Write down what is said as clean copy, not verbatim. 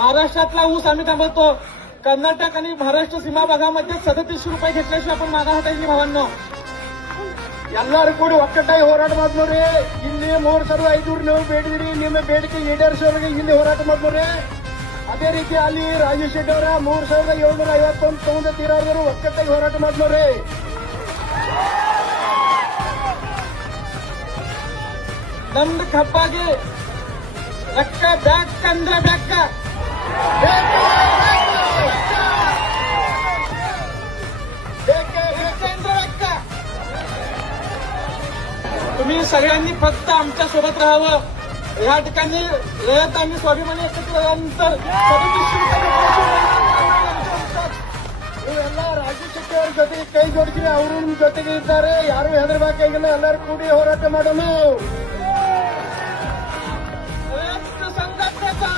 महाराष्ट्रातला ऊस आम्ही थांबवतो. कर्नाटक आणि महाराष्ट्र सीमा भागामध्ये 37 रुपये घेतल्याशिवाय आपण मागा हटायची भावांनो. ಎಲ್ಲರೂ ಕೂಡಿ ಒಕ್ಕಟ್ಟಾಗಿ ಹೋರಾಟ ಮಾಡಿದ್ರಿ. ಇಲ್ಲಿ 3,500 ನೀವು ಬೇಡಿದಿರಿ, ನಿಮ್ಮ ಬೇಡಿಕೆ ಈಡೇರಿಸೋರಿಗೆ ಇಲ್ಲಿ ಹೋರಾಟ ಮಾಡಿದ್ರಿ. ಅದೇ ರೀತಿ ಅಲ್ಲಿ ರಾಜೇಶ್ ಶೆಟ್ಟಿ ಅವರ 3,751 ತಗೊಂಡ ತೀರಾದರು ಒಕ್ಕಟ್ಟಾಗಿ ಹೋರಾಟ ಮಾಡಿದ್ರಿ. ನಮ್ದು ಕಪ್ಪಾಗಿ ರೊಕ್ಕ ಬೇಕಂದ್ರೆ ಬೇಕ. तुम्ही सगळ्यांनी फक्त आमच्या सोबत राहावं. या ठिकाणी रयत आम्ही स्वाभिमानी एकत्र झाल्यानंतर 37 ನೀವೆಲ್ಲ ರಾಜೇಶ್ ಶೆಟ್ಟಿ ಅವ್ರ ಜೊತೆಗೆ ಕೈ ಜೋಡಿಸಿ ಅವರು ನಿಮ್ಮ ಜೊತೆಗೆ ಇದ್ದಾರೆ. ಯಾರು ಹೆದರಬೇಕಾಗಿಲ್ಲ, ಎಲ್ಲರೂ ಕೂಡಿ ಹೋರಾಟ ಮಾಡೋಣ. रयत संघटनेचा